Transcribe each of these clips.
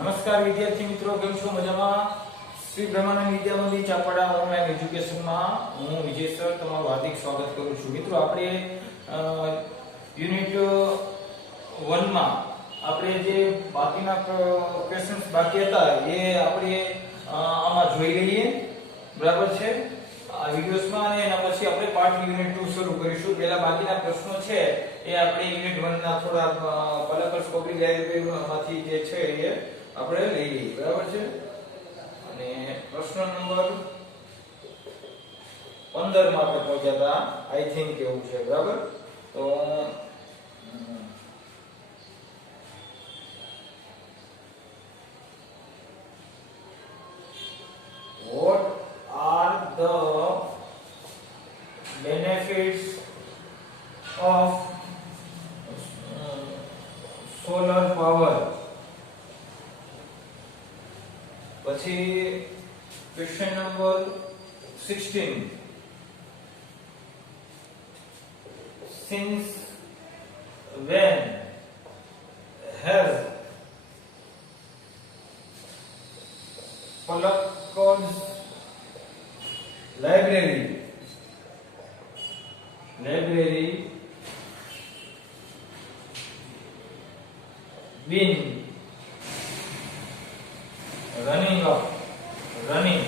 નમસ્કાર વિદ્યાર્થી મિત્રો, કેમ છો? મજામાં? શ્રી બ્રહ્માનંદ વિદ્યા મંદિર ચાપડા ઓનલાઈન એજ્યુકેશનમાં હું વિજય સર તમારું હાર્દિક સ્વાગત કરું છું. મિત્રો, આપણે યુનિટ 1 માં આપણે જે બાકીના ક્વેશ્ચન્સ બાકી હતા એ આપણે આમાં જોઈ લઈએ. બરાબર છે? આ વિડિયોસમાં, અને એના પછી આપણે પાઠ યુનિટ 2 શરૂ કરીશું. પહેલા બાકીના પ્રશ્નો છે એ આપણે યુનિટ 1 ના થોડા પલકર્સ કોપી લાઇબ્રેરીમાંથી જે છે એ આપણે લઈ લઈએ. બરાબર છે? અને પ્રશ્ન નંબર 15 માં આપણે પહોંચ્યા હતા, આઈ થિંક એવું છે. બરાબર? તો what are the benefits of solar power? પછી question number 16, since when has Palakkad's library been running?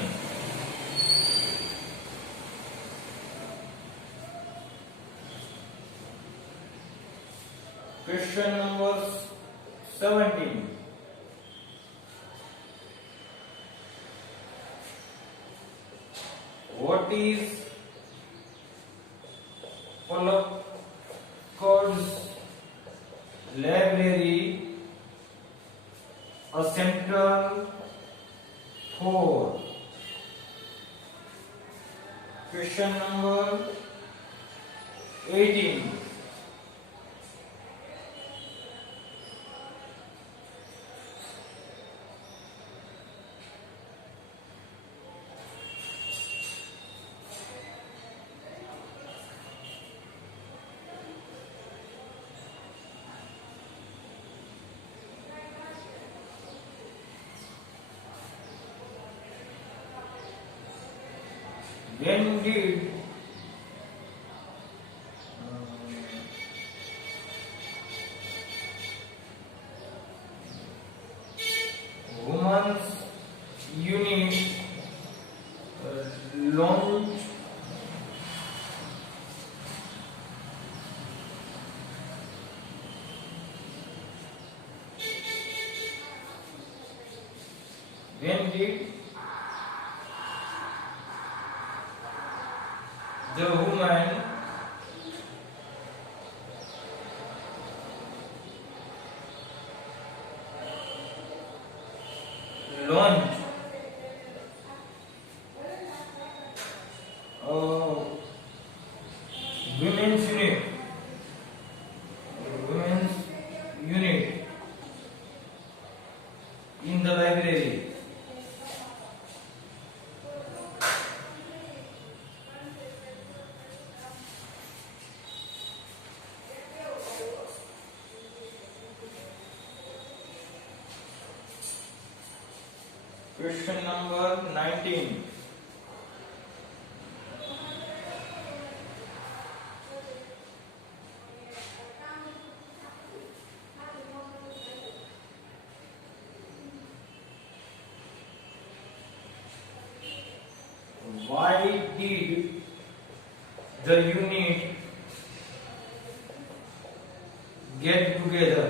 Question number 17, what is Palakkad's library a center for? Question number 18, when did women's unit launch when did the woman launch women's unit in the library? Question number 19, why did the unit get together?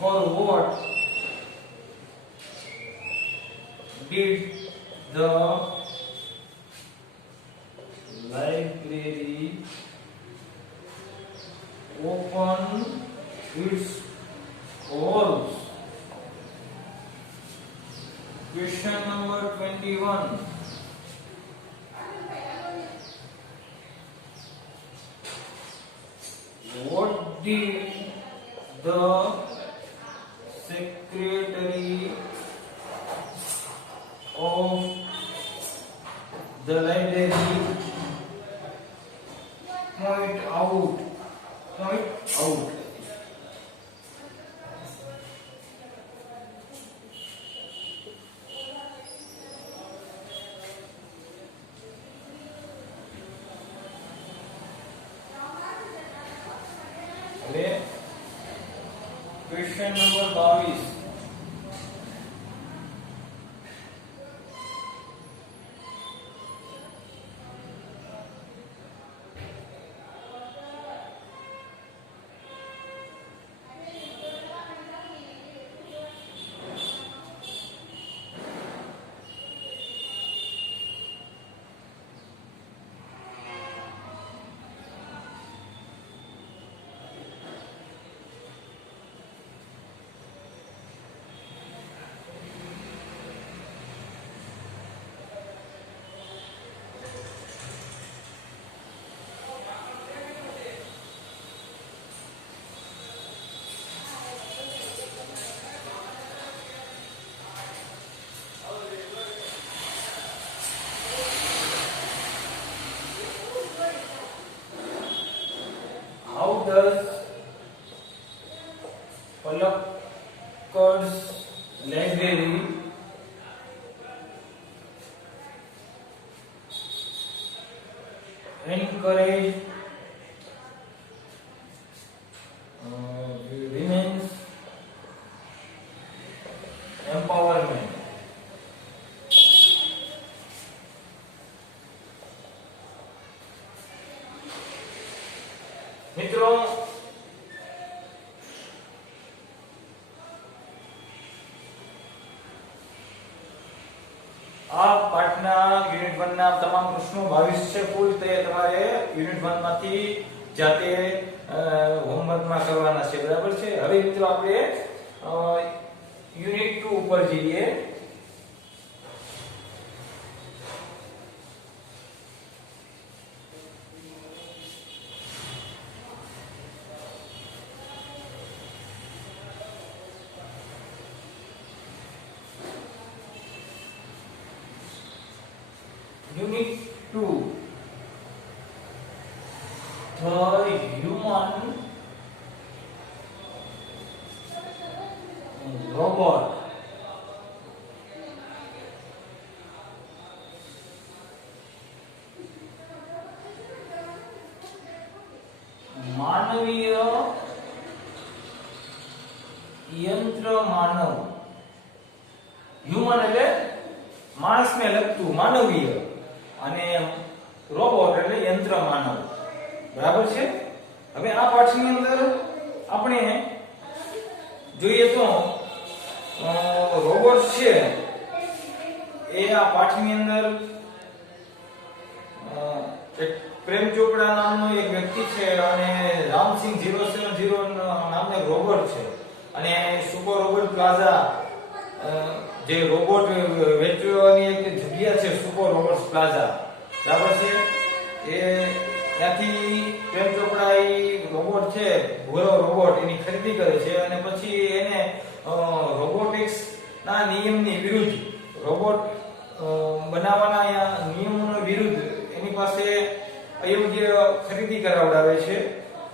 For what did the library open its doors? Question number 21, what did the secretary of the library point out હવે question number 22 How does Palakkad's library encourage women's empowerment? મિત્રો આ પાઠના unit 1 ના તમામ પ્રશ્નો 22 છે કુલ તે તમારે unit 1 માંથી જાતે હોમવર્કમાં કરવાના છે બરાબર છે હવે મિત્રો આપણે યુનિટ 2 ઉપર જઈએ Unit 2 The human robot માનવીય યંત્ર માનવ હ્યુમન એટલે માણસને લગતું માનવીય અને રોબોટ એટલે યંત્ર માનવ બરાબર છે હવે આ પાઠની અંદર આપણે જોઈએ તો રોબોટ છે એ આ પાઠની અંદર એક પ્રેમ ચોપડા નામનો એક વ્યક્તિ છે અને રામસિંહ 070 નામનો એક રોબોટ છે અને સુપર રોબોટ પ્લાઝા જે રોબોટ વેચવાની એક જગ્યા છે સુપર રોબોટ્સ પ્લાઝા બરાબર છે એ ત્યાંથી પ્રેમ ચોપડા એ રોબોટ છે ભૂરો રોબોટ એની ખરીદી કરે છે અને પછી એને રોબોટિક્સ ના નિયમની વિરુદ્ધ રોબોટ બનાવવાના નિયમોની વિરુદ્ધ એની પાસે અયોગ્ય ખરીદી કરાવડાવે છે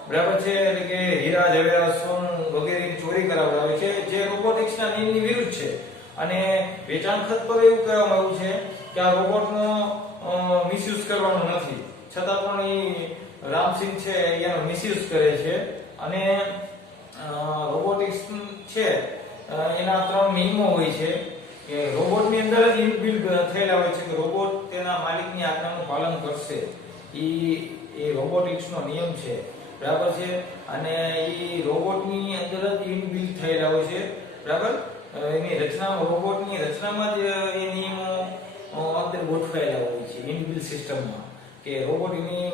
બરાબર છે એટલે કે હીરા જવેરાત સોનું વગેરે ચોરી કરાવડાવે છે જે રોબોટિક્સના નિયમની વિરુદ્ધ છે અને વેચાણ ખત પર એવું કહેવામાં આવ્યું છે કે આ રોબોટનો મિસયુઝ કરવાનો નથી છતાં પણ એ રામસિંહ છે એનો મિસયુઝ કરે છે અને રોબોટિક્સ છે એના 3 નિયમો હોય છે કે રોબોટની અંદર જ ઇનબિલ્ટ થયેલા હોય છે કે રોબોટ તેના માલિકની આજ્ઞાનું પાલન કરશે એ રોબોટિક્સનો નિયમ છે બરાબર છે અને એ રોબોટની અંદર જ ઇનબિલ્ટ થયેલા હોય છે બરાબર એની રચનામાં રોબોટની રચનામાં જ એ નિયમો અંદર ગોઠવાયેલા હોય છે ઇનબિલ્ટ સિસ્ટમમાં કે રોબોટ એની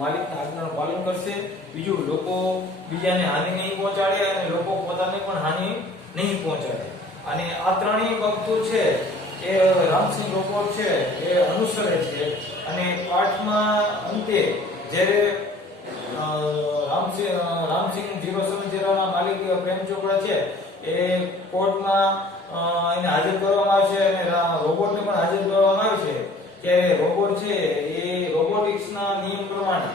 માલિકના આજ્ઞાનું પાલન કરશે બીજું લોકો બીજાને હાનિ નહીં પહોંચાડે અને લોકો પોતાને પણ હાનિ નહીં પહોંચાડે અને આ ત્રણેય બાબતો છે એ રામસિંહ રોબોટ છે એ અનુસરે છે અને પાઠમાં અંતે જ્યારે રામસિંહ 070 ના માલિક પ્રેમ ચોપડા છે એ કોર્ટમાં એને હાજર કરવામાં આવે છે અને રોબોટને પણ હાજર કરવામાં આવે છે કે રોબોટ છે એ રોબોટિક્સના નિયમ પ્રમાણે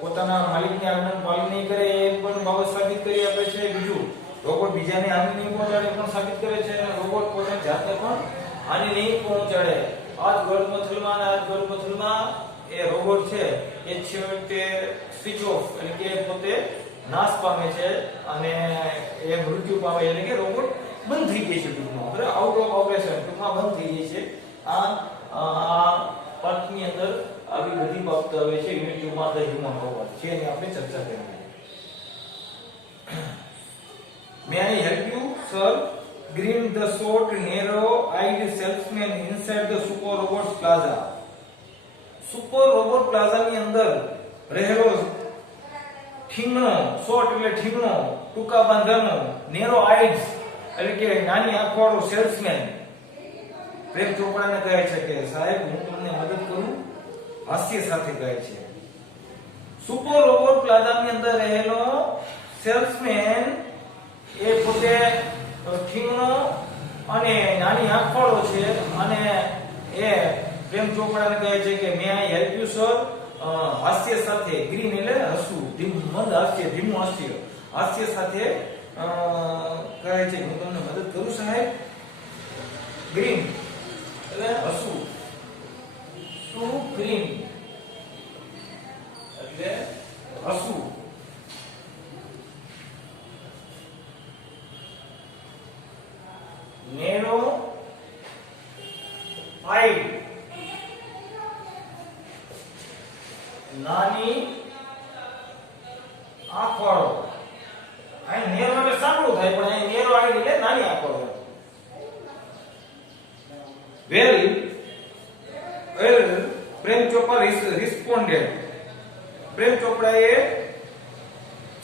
પોતાના માલિકની આજ્ઞાનું પાલન નહીં કરે એ પણ બાબત સાબિત કરી આપે છે. બીજું, રોબોટ બીજાને હાનિ નહીં પહોંચાડે પણ સાબિત કરે છે, અને રોબોટ પોતાની જાતને પણ હાનિ નહીં પહોંચાડે. આ જ ગળમથલમાં એ રોબોટ છે એ છેવટે સ્વિચ ઓફ એટલે કે પોતે નાશ પામે છે અને એ મૃત્યુ પામે, એટલે કે રોબોટ બંધ થઈ ગઈ છે ટૂંકમાં, બરાબર, આઉટ ઓફ ઓપરેશન ટૂંકમાં બંધ થઈ ગઈ છે. આ પાઠની અંદર આવી બધી બાબતો આવે છે. યુનિટ 2 માં ધ હ્યુમન રોબોટ છે એની આપણે ચર્ચા કરીએ. May I help you sir? grinned the short narrow-eyed salesman inside the Super Robot Plaza. Super Robot Plaza ની અંદર રહેલો ઠીંગણો, શોર્ટ એટલે ઠીંગણો, ટૂંકા બાંધાનો, નેરો આઈડ એટલે કે નાની આંખવાળો સેલ્સમેન પ્રેમ ચોપડાને કહે છે કે સાહેબ હું તમને મદદ કરું, હાસ્ય સાથે કહે છે. સુપર રોબોટ પ્લાઝાની અંદર રહેલો સેલ્સમેન એ પોતે ઠીંગણો અને નાની આંખવાળો છે અને એ પ્રેમ ચોપડાને કહે છે કે મે આઈ હેલ્પ યુ સર? હાસ્ય સાથે, ગ્રીન એટલે હસવું, મંદ હાસ્ય, ધીમું હાસ્ય, હાસ્ય સાથે કહે છે હું તમને મદદ કરું સાહેબ. ગ્રીન એટલે હસવું, ટુ ગ્રીન એટલે હસવું. નેરો આઈડ નાની આંખવાળો. અહીં નેરો એટલે સાંકડું થાય પણ અહીં નેરો આઈડ એટલે નાની આંખવાળો. વેલ પ્રેમ ચોપડા રિસ્પોન્ડેડ. પ્રેમ ચોપડાએ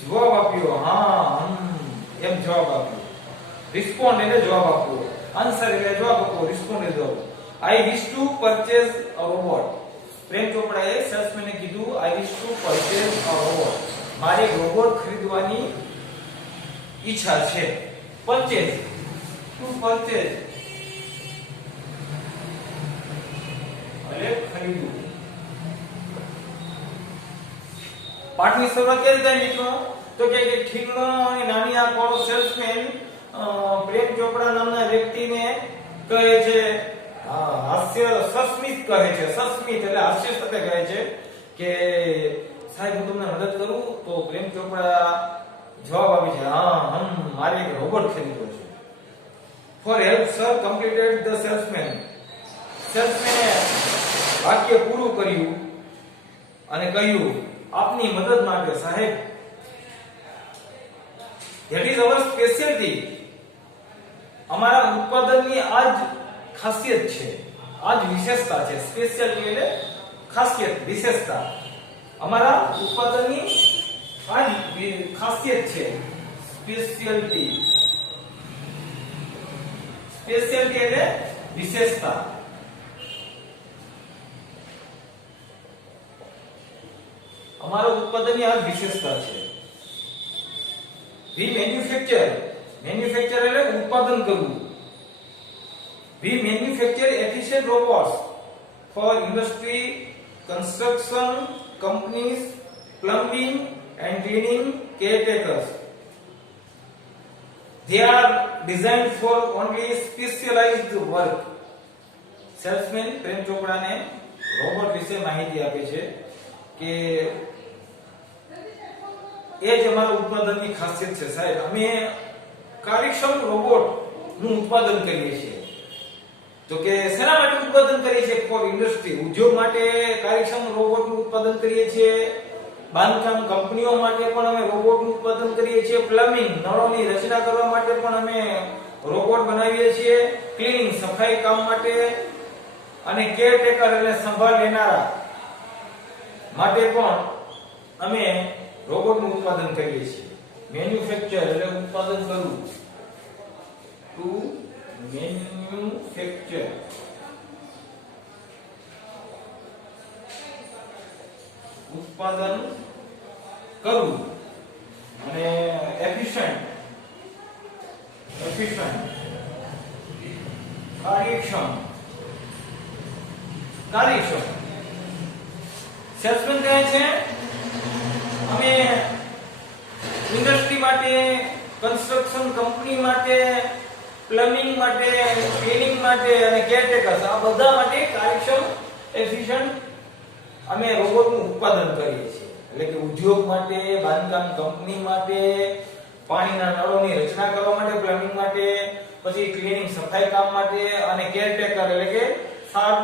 જવાબ આપ્યો, હા એમ જવાબ આપ્યો. રિસ્પોન્ડ એટલે જવાબ આપવો, આન્સર એટલે જવાબ આપવો, રિસ્પોન્ડ એટલે જવાબ. I wish to purchase a robot. Prem ચોપડાએ સેલ્સમેનને કીધું I wish to purchase a robot, મારે એક રોબોટ ખરીદવાની ઈચ્છા છે. પરચેઝ, ટુ પરચેઝ એટલે ખરીદવું. પાઠની શરૂઆત કરી થાય મિત્રો તો કે ઠીંગણો અને નાની આંખવાળો સેલ્સમેન પ્રેમ ચોપડા નામના વ્યક્તિને કહે છે, હાસ્ય સસ્મિત કહે છે, સસ્મિત એટલે હાસ્ય સાથે કહે છે કે સાહેબ હું તમને મદદ કરું? તો પ્રેમ ચોપડા જવાબ આપે છે, હા મારે એક રોબોટ ખરીદવો છે. For help sir completed the salesman. સેલ્સમેને વાક્ય પૂરું કર્યું અને કહ્યું આપની મદદ માટે સાહેબ. That is our speciality. અમારા ઉત્પાદનની આ જ ખાસિયત છે, આ જ વિશેષતા છે. સ્પેશિયાલિટી એટલે ખાસિયત, વિશેષતા. અમારા ઉત્પાદનની આ જ ખાસિયત છે, સ્પેશિયાલિટી. સ્પેશિયાલિટી એટલે વિશેષતા. અમારા ઉત્પાદનની આ જ વિશેષતા છે. વી મેન્યુફેક્ચર, મેન્યુફેક્ચર એટલે ઉત્પાદન કરવું. We manufacture efficient robots for industry, construction companies, plumbing and cleaning caretakers. They are designed for only specialized work. Salesman Prem ચોપડાને રોબોટ વિશે માહિતી આપે છે કે એ જ અમારા ઉત્પાદનની ખાસિયત છે સાહેબ. અમે કાર્યક્ષમ રોબોટ નું ઉત્પાદન કરીએ છીએ. તો કે શેના માટે ઉત્પાદન કરીએ છીએ? ફોર ઇન્ડસ્ટ્રી, ઉદ્યોગ માટે કાર્યક્ષમ રોબોટ નું ઉત્પાદન કરીએ છીએ. બાંધકામ કંપનીઓ માટે પણ અમે રોબોટ નું ઉત્પાદન કરીએ છીએ. પ્લમ્બિંગ, નળોની રચના કરવા માટે પણ અમે રોબોટ બનાવીએ છીએ. ક્લીનિંગ, સફાઈ કામ માટે, અને કેરટેકર એટલે સંભાળ લેનારા માટે પણ અમે રોબોટ નું ઉત્પાદન કરીએ છીએ. મેન્યુફેક્ચર એટલે ઉત્પાદન કરવું, ટુ મેન્યુફેક્ચર. ઉત્પાદન કરવું. અને એફિશિયન્ટ, એફિશિયન્ટ કાર્યક્ષમ, કાર્યક્ષમ. સેલ્સમેન કહે છે અમે ઇન્ડસ્ટ્રી માટે, કન્સ્ટ્રક્શન કંપની માટે, પ્લમ્બિંગ માટે, ક્લીનિંગ માટે અને કેરટેકર્સ આ બધા માટે કાર્યક્ષમ એફિશિયન્ટ અમે રોબોટનું ઉત્પાદન કરીએ છીએ. એટલે કે ઉદ્યોગ માટે, બાંધકામ કંપની માટે, પાણીના નળોની રચના કરવા માટે, પ્લમ્બિંગ માટે, પછી ક્લીનિંગ સફાઈ કામ માટે અને કેરટેકર એટલે કે સાર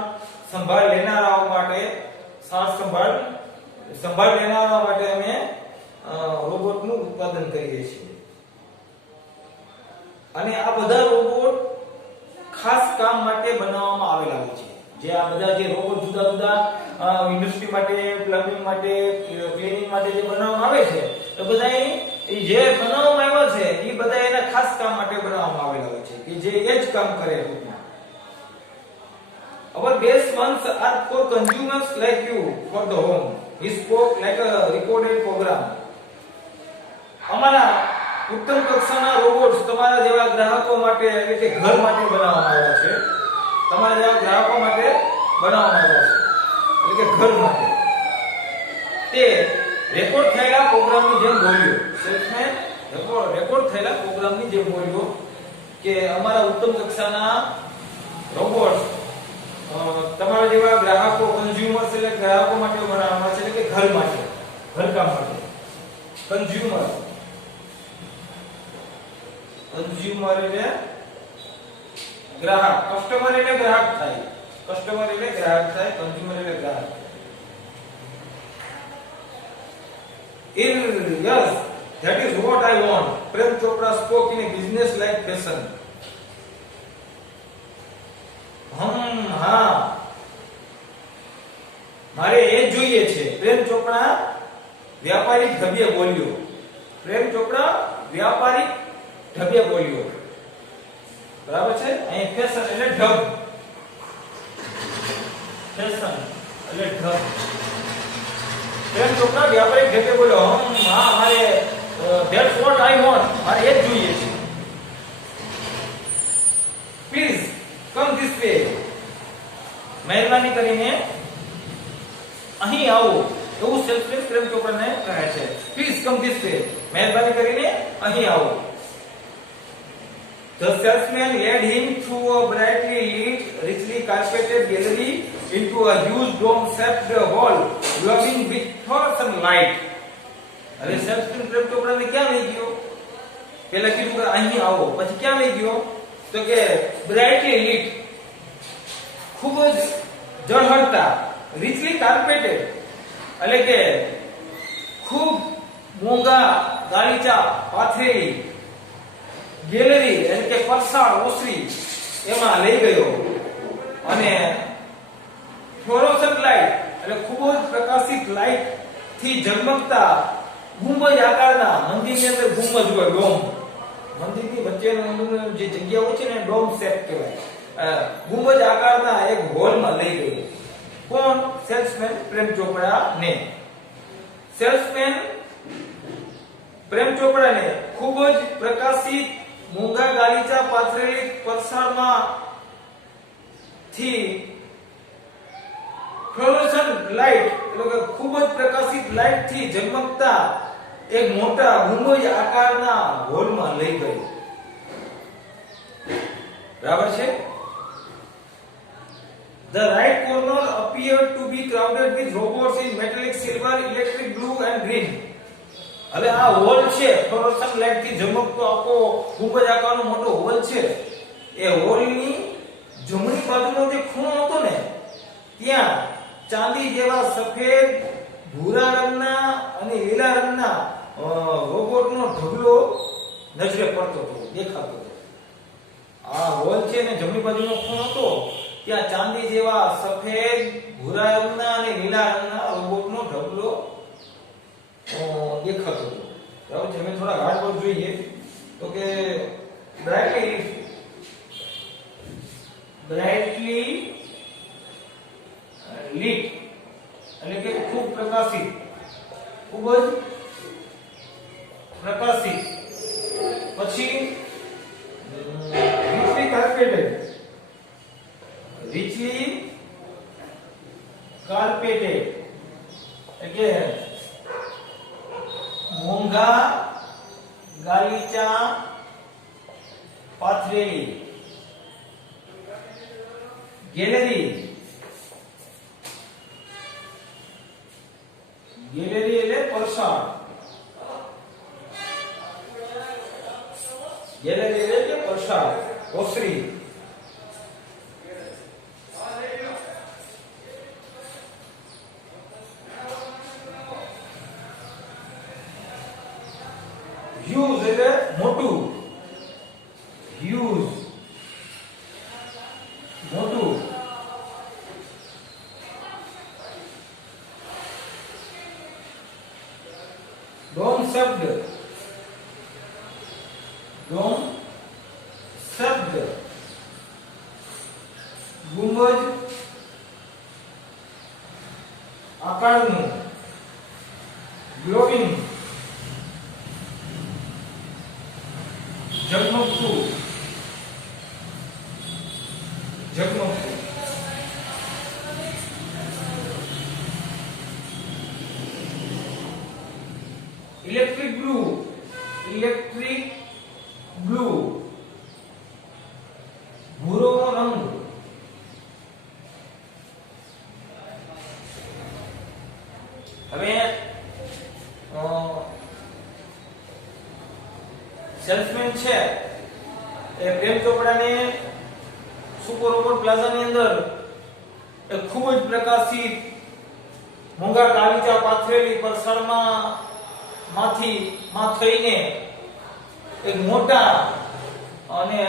સંભાળ લેનારાઓ માટે, સાર સંભાળ લેનારા માટે અમે રોબોટનું ઉત્પાદન કરીએ છીએ. અને આ બધા રોબોટ ખાસ કામ માટે બનાવવામાં આવેલા હોય છે. જે આ બધા જે રોબોટ જુદા જુદા ઇન્ડસ્ટ્રી માટે, પ્લમ્બિંગ માટે, ક્લીનિંગ માટે જે બનાવવામાં આવે છે તો બધા એ જે બનાવવામાં આવ્યા છે એ બધા એના ખાસ કામ માટે બનાવવામાં આવેલા હોય છે કે જે એ જ કામ કરે. Our best ones are for consumers like you for the home. He spoke like a recorded program. અમારા ઉત્તમ કક્ષાના રોબોટ્સ તમારા જેવા ગ્રાહકો માટે એટલે કે ઘર માટે બનાવવામાં આવ્યા છે. તમારા જેવા ગ્રાહકો માટે બનાવવામાં આવ્યા છે એટલે કે ઘર માટે. તે રેકોર્ડ થયેલા પ્રોગ્રામની જેમ બોલ્યો. સેલ્સમેન રેકોર્ડ થયેલા પ્રોગ્રામની જેમ બોલ્યો કે અમારા ઉત્તમ કક્ષાના રોબોટ્સ તમારા જેવા ગ્રાહકો, કન્ઝ્યુમર્સ એટલે ગ્રાહકો માટે બનાવવામાં છે એટલે કે ઘર માટે, ઘરકામ માટે. કન્ઝ્યુમર એટલે ગ્રાહક, કસ્ટમર એટલે ગ્રાહક થાય, કસ્ટમર એટલે ગ્રાહક થાય, કન્ઝ્યુમર એટલે ગ્રાહક. Yes, that is what I want. Prem Chopra spoke in a business-like fashion. હા મારે એ જોઈએ છે. પ્રેમ ચોપડા વ્યાપારિક ઢબે બોલ્યો. પ્રેમ ચોપડા વ્યાપારિક ઢબે બોલ્યો. બરાબર છે. અહીં ફેશન એટલે ઢબ, ફેશન એટલે ઢબ. પ્રેમ ચોપડા વ્યાપારિક ઢબે બોલ્યો. હા મારે that's what I want. મારે એ જ જોઈએ છે. Please come this way. મહેરબાની કરીને અહીં આવો એવું સેલ્સમેન પ્રેમ ચોપડાને કહે છે. Please come this way. મહેરબાની કરીને અહીં આવો. The salesman led him through a brightly lit, richly carpeted gallery into a huge dome-shaped hall glowing with fluorescent light. હવે સેલ્સમેન પ્રેમ ચોપડાને ક્યાં લઈ ગયો? પહેલા કીધું કે અહીં આવો, પછી ક્યાં લઈ ગયો? તો કે બ્રાઇટલી લિટ, ખૂબ જ ઝળહળતા, richly carpeted એટલે કે ખૂબ મોંઘા ગાલીચા પાથરેલી ગેલેરી એટલે કે પરસાળ ઓસરી એમાં લઈ ગયો. અને ફ્લોરોસન્ટ લાઇટ એટલે ખૂબ જ પ્રકાશિત લાઇટ થી ઝગમગતા ગુંબજ આકારના, મંદિરની અંદર ગુંબજ હોય, ડોમ, મંદિરની વચ્ચેનું જે જગ્યા હોય છે ને ડોમ શેપ કહેવાય. ગુંબજ આકારના એક હોલમાં લઈ ગયો. કોણ? સેલ્સમેન પ્રેમ ચોપડા ને. સેલ્સમેન પ્રેમ ચોપડાને ખૂબ જ પ્રકાશિત મોંઘા ગાલીચા પાથરેલી પરસાળમાં થી ફ્લોરોસન્ટ લાઇટ એટલે કે ખૂબ જ પ્રકાશિત લાઇટ થી ઝગમગતા એક મોટા ગુંબજ આકારના હોલમાં લઈ ગયો. બરાબર છે. The right corner appeared to be crowded with robots in metallic silver, electric blue and green. હવે આ હોલ છે, ફ્લોરોસન્ટ લાઇટ થી ઝગમગતો આખો ગુંબજ આકારનો મોટો હોલ છે. એ હોલની જમણી બાજુનો જે ખૂણો હતો ને ત્યાં ચાંદી જેવા સફેદ, ભૂરા રંગના અને લીલા રંગના રોબોટનો ઢગલો નજરે પડતો હતો, દેખાતો હતો. આ હોલ છે ને જમણી બાજુનો ખૂણો હતો ત્યાં ચાંદી જેવા સફેદ, ભૂરા રંગના અને લીલા રંગના રોબોટનો ઢગલો દેખાતો હતો. હવે તમે થોડા હાર્ડ પર જોઈએ તો કે બ્રાઇટલી લિટ એટલે કે ખૂબ પ્રકાશિત, ખૂબ જ પ્રકાશિત. પછી richly માર્કેટેડ એટલે મોંઘા ગાલીચા પાથરેલી. ગેલેરી ગેલેરી એટલે પરસાળ. ગેલેરી એટલે પરસાળ ઓસરી. હ્યુઝ એટલે મોટું. હ્યુઝ મોટું. ડોમ શબ્દ ડોમ શબ્દ ગુંબજ આકારનું. ગ્લોવિંગ ઝગમગતું. ઝગમગતું. Electric blue. ઇલેક્ટ્રિક બ્લુ ભૂરો રંગ. હવે સેલ્સમેન છે એ પ્રેમ ચોપડાને સુપર રોબોટ પ્લાઝાની અંદર એક ખૂબ જ પ્રકાશિત મોંઘા ગાલીચા પાથરેલી પરસાળમાં માં થઈને એક મોટા અને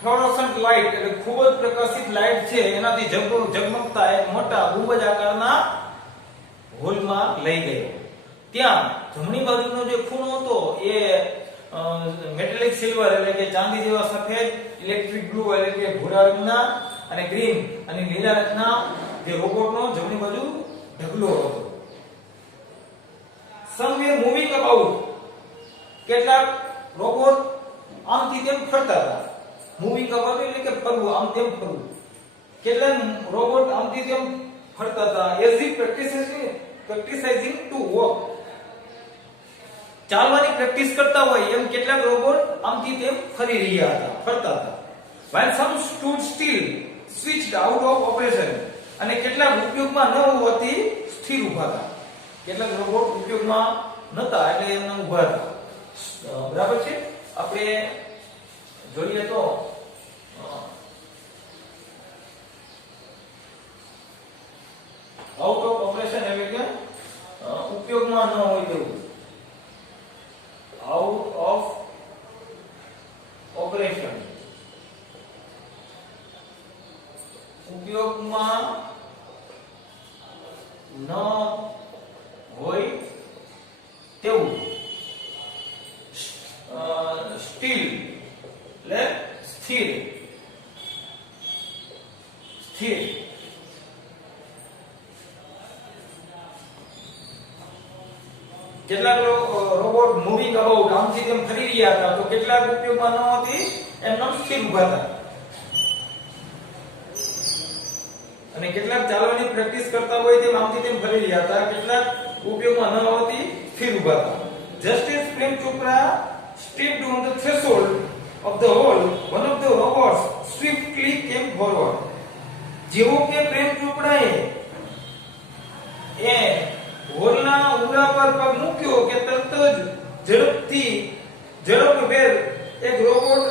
ફ્લોરોસન્ટ લાઇટ એટલે ખૂબ જ પ્રકાશિત લાઇટ છે એનાથી ઝગમગતા એક મોટા ગુંબજ આકારના હોલમાં લઈ ગયો. ત્યાં જમણી બાજુનો જે ખૂણો હતો એ મેટાલિક સિલ્વર એટલે કે ચાંદી જેવા સફેદ, ઇલેક્ટ્રિક બ્લુ એટલે કે ભૂરા રંગના અને ગ્રીન અને લીલા રંગના જે રોબોટનો જમણી બાજુ ઢગલો હતો. Some were moving about. કેટલાક રોબોટ આમથી તેમ ફરતા હતા. મૂવિંગ about એટલે કે ફરવું, આમ તેમ ફરવું. કેટલાક રોબોટ આમથી તેમ ફરતા હતા. as if practicing to walk. ચાલવાની પ્રેક્ટિસ કરતા હોય એમ કેટલાક રોબોટ આમથી તેમ ફરી રહ્યા હતા, ફરતા હતા. while some stood still, switched out of operation. અને કેટલાક ઉપયોગમાં ન હોવાથી સ્થિર ઊભા હતા. કેટલાક રોબોટ ઉપયોગમાં નતા એટલે એમને ઊભા હતા. બરાબર છે. આપણે જોઈએ તો આઉટ ઓફ ઓપરેશન એટલે કે ઉપયોગમાં ન હોય તેવું. આઉટ ઓફ ઓપરેશન ઉપયોગમાં ન હોય તેવું. સ્ટીલ એટલે સ્થિર. સ્થિર. કેટલાક રોબોટ મૂવિંગ અબાઉટ આમથી તેમ ફરી રહ્યા હતા તો કેટલાક ઉપયોગમાં ન હતી એમ સ્થિર ઊભા હતા. અને કેટલાક ચાલવાની પ્રેક્ટિસ કરતા હોય તેમ આમથી તેમ ફરી રહ્યા હતા. કેટલાક ઉપયોગમાં ન હોતી સ્થિર ઊભા હતા. Just as Prem Chopra stepped on the threshold of the hall, one of the robots swiftly came forward. જેવો કે પ્રેમ ચોપડાએ એ હોલના ઉડા પર પગ મૂક્યો કે તરત જ ઝડપભેર એક રોબોટ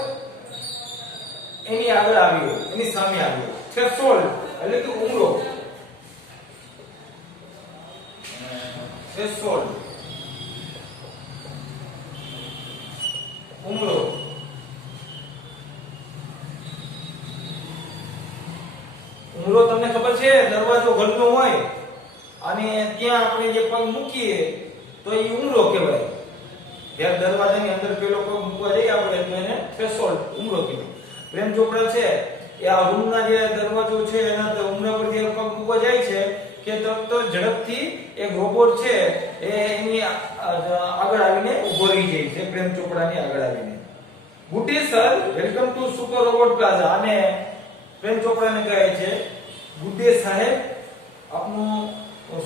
એની આગળ આવ્યો, એની સામે આવ્યો. થ્રેશોલ્ડ એટલે કે ઉમરો. થ્રેશોલ્ડ ઉમરો. ઉમરો તમને ખબર છે દરવાજો ઘરનો હોય અને ત્યાં આપણે જે પગ મૂકીએ તો એ ઉમરો કહેવાય. જ્યારે દરવાજાની અંદર પેલો પગ મૂકવા જઈએ આપણે તો એને થ્રેશોલ્ડ ઉમરો કહેવાય. પ્રેમ ચોપડા છે એ આ રૂમના જે દરવાજો છે એના ઉમરા પર જે પગ મૂકવા જાય છે કે તરત ઝડપથી એક રોબોટ છે એ એની આગળ આવીને ઉભો રહી જાય છે. પ્રેમ ચોપડાની આગળ આવીને good day sir, welcome to super robot plaza. અને પ્રેમ ચોપડાને કહે છે ગુડ ડે સાહેબ, આપનું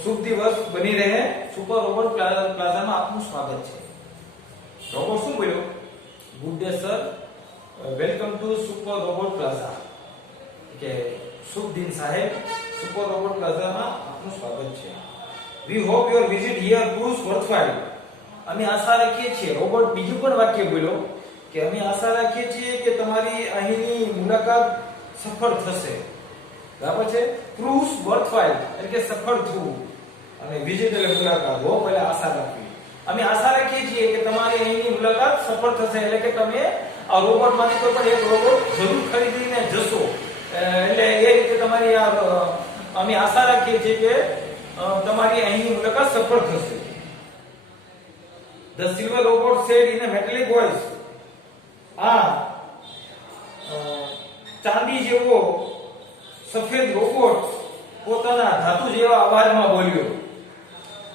શુભ દિવસ બની રહે. સુપર રોબોટ પ્લાઝામાં આપનું સ્વાગત છે. રોબોટ શું બોલ્યો? Good day sir, welcome to super robot plaza. કે શુભ દિન સાહેબ, સુપર રોબોટ પ્લાઝામાં આપનું સ્વાગત છે. We hope your visit here proves worthwhile. અમે આશા રાખીએ છીએ. રોબોટ બીજું પણ વાક્ય બોલ્યો કે અમે આશા રાખીએ છીએ કે તમારી અહીંની મુલાકાત સફળ થશે. બરાબર છે? પ્રૂવ્સ વર્થવાઇલ એટલે કે સફળ થવું, અને વિઝિટ એટલે મુલાકાત. હોપ એટલે આશા રાખવી. અમે આશા રાખીએ છીએ કે તમારી અહીંની મુલાકાત સફળ થશે, એટલે કે તમે આ રોબોટમાંથી કોઈ પણ એક રોબોટ જરૂર ખરીદીને જશો. એટલે એ રીતે તમારી અમે આશા રાખીએ છીએ કે તમારી અહીંની મુલાકાત સફળ થશે. The silver robot said in a metallic voice. ચાંદી જેવો સફેદ રોબોટ પોતાના ધાતુ જેવા અવાજમાં બોલ્યો.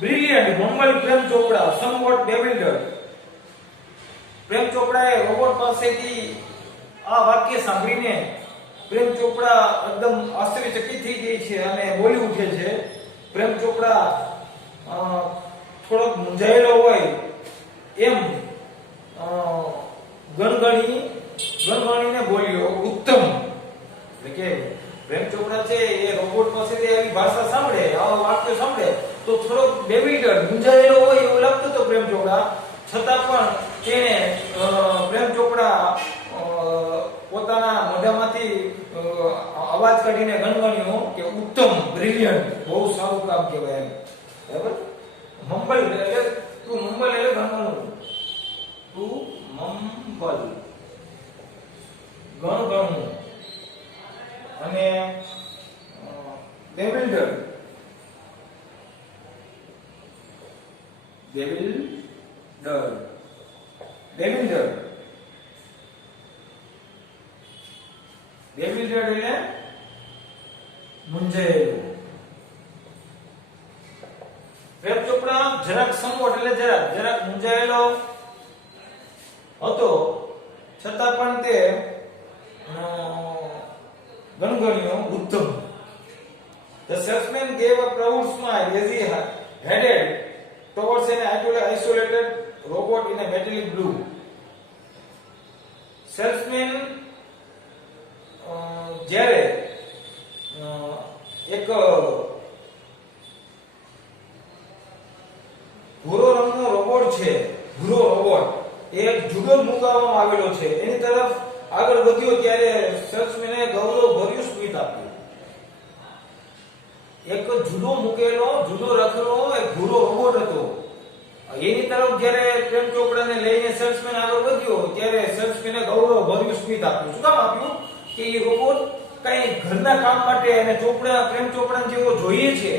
બ્રિલિયન્ટ મમ્બલ પ્રેમ ચોપડા, સમવોટ bewildered. પ્રેમ ચોપડાએ રોબોટ પાસેથી આ વાક્ય સાંભળીને પ્રેમ ચોપડા એકદમ આશ્ચર્યચકિત થઈ ગઈ છે અને બોલી ઉઠે છે. પ્રેમ ચોપડા થોડોક મૂંઝાયેલો હોય એમ ગણગણીને બોલ્યો, ઉત્તમ. એટલે કે પ્રેમ ચોપડા છે એ રોબોટ પાસેથી આવી ભાષા સાંભળે, આવા વાક્ય સાંભળે તો થોડોક bewildered, મૂંઝાયેલો હોય એવું લાગતું તો પ્રેમ ચોપડા, છતાં પણ તેને પ્રેમ ચોપડા પોતાના મોઢામાંથી અવાજ કાઢીને ગણગણ્યો કે ઉત્તમ, બ્રિલિયન્ટ, બહુ સારું કામ કહેવાય એમ. બરાબર? મમ્બલ એટલે તું મમ્બલ એટલે ગણગણવું, તું મમ્બલ ગણગણવું, અને bewildered એટલે મૂંઝાયેલું. પ્રેમ ચોપડા જરાક સમવોટ એટલે જરાક મૂંઝાયેલો હતો, છતાં પણ તે ગણગણ્યો, ઉત્તમ. The salesman gave a proud smile as he headed towards an isolated robot in a metallic blue. Salesman જ્યારે એક ભૂરો રંગનો રોબોટ છે, ભૂરો રોબોટ એક જુદો મુકાવવામાં આવેલો છે, એની તરફ આગળ વધ્યો ત્યારે સેલ્સમેને ગૌરવભર્યું સ્મિત આપ્યું. એક જુદો મૂકેલો, જુદો રખેલો એક ભૂરો રોબોટ હતો. એની તરફ જ્યારે પ્રેમ ચોપડાને લઈને સેલ્સમેન આગળ વધ્યો ત્યારે સેલ્સમેને ગૌરવભર્યું સ્મિત આપ્યું. શું કામ આપ્યું? કે એ રોબોટ કઈ ઘરના કામ માટે અને પ્રેમ ચોપડા જેવો જોઈએ છે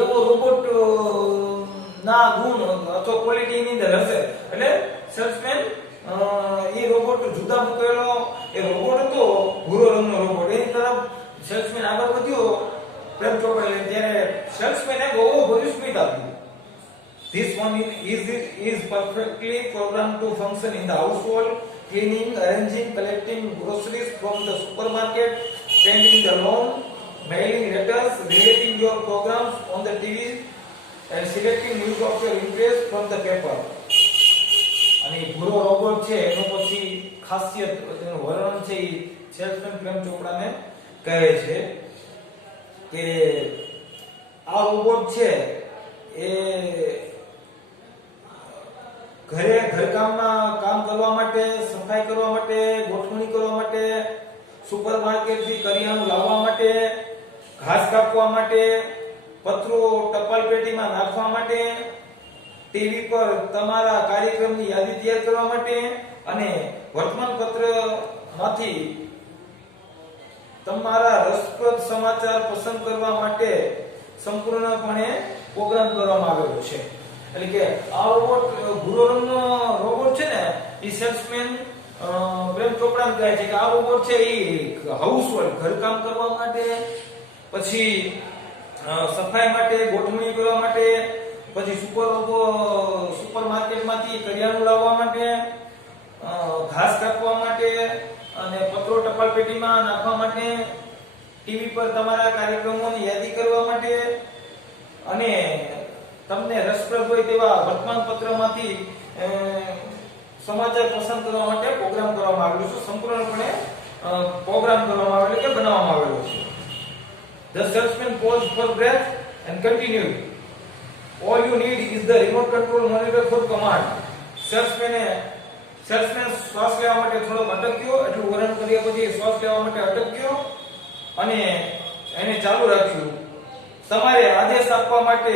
એવો રોબોટ ના ગુણ અથવા ક્વોલિટી ની અંદર હશે. એટલે સેલ્સમેન એ રોબોટ જુદા મૂકેલો એ રોબોટ હતો, ભૂરો રંગનો રોબોટ, એની તરફ સેલ્સમેન આગળ વધ્યો પ્રેમ ચોપડા ત્યારે સેલ્સમેને ગૌરવભર્યું સ્મિત આપ્યું. This one is perfectly programmed to function in the household, cleaning, arranging, collecting groceries from the supermarket, sending the loan, mailing letters, relating your programs on the TV, and selecting news of your interest from the paper. અને ભૂરો robot છે એનો પછી ખાસિયત, એનું વર્ણન છે એ salesman Prem ચોપડાને કહે છે કે આ રોબોટ છે એ ઘરકામમાં કામ કરવા માટે, સફાઈ કરવા માટે, ગોઠવણી કરવા માટે, સુપરમાર્કેટથી કરિયાણું લાવવા માટે, ઘાસ કાપવા માટે, પત્રો ટપાલ પેટીમાં નાખવા માટે, ટીવી પર તમારા કાર્યક્રમની યાદી તૈયાર કરવા માટે અને વર્તમાનપત્રમાંથી તમારા રસપ્રદ સમાચાર પસંદ કરવા માટે સંપૂર્ણપણે પ્રોગ્રામ કરવામાં આવેલો છે. એટલે કે આ રોબોટ ભૂરો રંગનો રોબોટ છે ને એ સેલ્સમેન પ્રેમ ચોપડા કહે છે કે આ રોબોટ છે એ હાઉસહોલ્ડ ઘરકામ કરવા માટે, પછી સફાઈ માટે, ગોઠવણી કરવા માટે, પછી સુપરમાર્કેટમાંથી કરિયાણું લાવવા માટે, ઘાસ કાપવા માટે અને પત્રો ટપાલ પેટીમાં નાખવા માટે, ટીવી પર તમારા કાર્યક્રમોની યાદી કરવા માટે અને તમને રસપ્રદ હોય તેવા વર્તમાનપત્રમાંથી સમાચાર પસંદ કરવા માટે પ્રોગ્રામ કરવામાં આવેલો છે. સંપૂર્ણપણે પ્રોગ્રામ કરવામાં આવેલો કે બનાવવામાં આવેલો છે. The salesman paused for breath and continued. All you need is the remote control monitor for command. Salesman શ્વાસ લેવા માટે થોડો અટક્યો, એટલું વર્ણન કર્યા પછી શ્વાસ લેવા માટે અટક્યો અને એને ચાલુ રાખ્યું. તમારે આદેશ આપવા માટે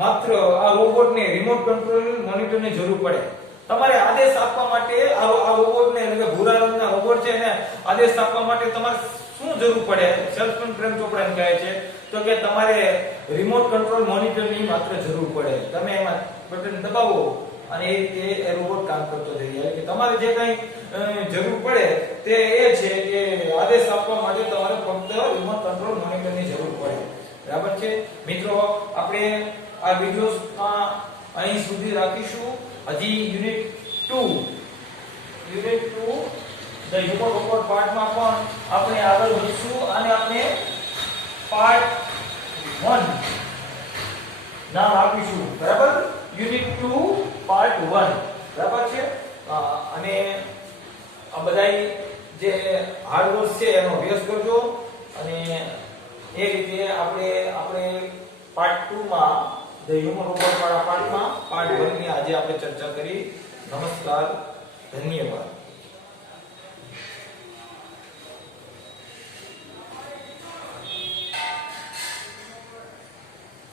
માત્ર આ રોબોટને રિમોટ કંટ્રોલ મોનિટરની જરૂર પડે. તમારે આદેશ આપવા માટે આ રોબોટને એટલે કે ભૂરા રંગના રોબોટ છે ને આદેશ આપવા માટે તમારે શું જરૂર પડે? સેલ્સમેન પ્રેમ ચોપડા એમ કહે છે તો કે તમારે રિમોટ કંટ્રોલ મોનિટરની માત્ર જરૂર પડે. તમે એમાં બટન દબાવો અને એ રીતે એ રોબોટ કામ કરતો થઈ જાય. કે તમારે જે કંઈ જરૂર પડે તે એ છે કે આદેશ આપવા માટે તમારે ફક્ત રિમોટ કંટ્રોલ મોનિટરની જરૂર પડે. બરાબર છે મિત્રો, આપણે આ વિડિયોમાં અહીં સુધી રાખીશું. હજી યુનિટ 2 ધ હ્યુમન રોબોટ પાર્ટમાં પણ આપણે આગળ વધીશું અને આપણે પાર્ટ 1 નામ આપીશું. બરાબર, યુનિટ 2 પાર્ટ 1. બરાબર છે. અને આ બધાય જે હાર્ડવર્ક છે એનો અભ્યાસ કરજો અને એ રીતે આપણે પાર્ટ 2 માં ધ હ્યુમન રોબોટ વાળા પાર્ટમાં પાર્ટ 1 ની આજે આપણે ચર્ચા કરી. નમસ્કાર, ધન્યવાદ.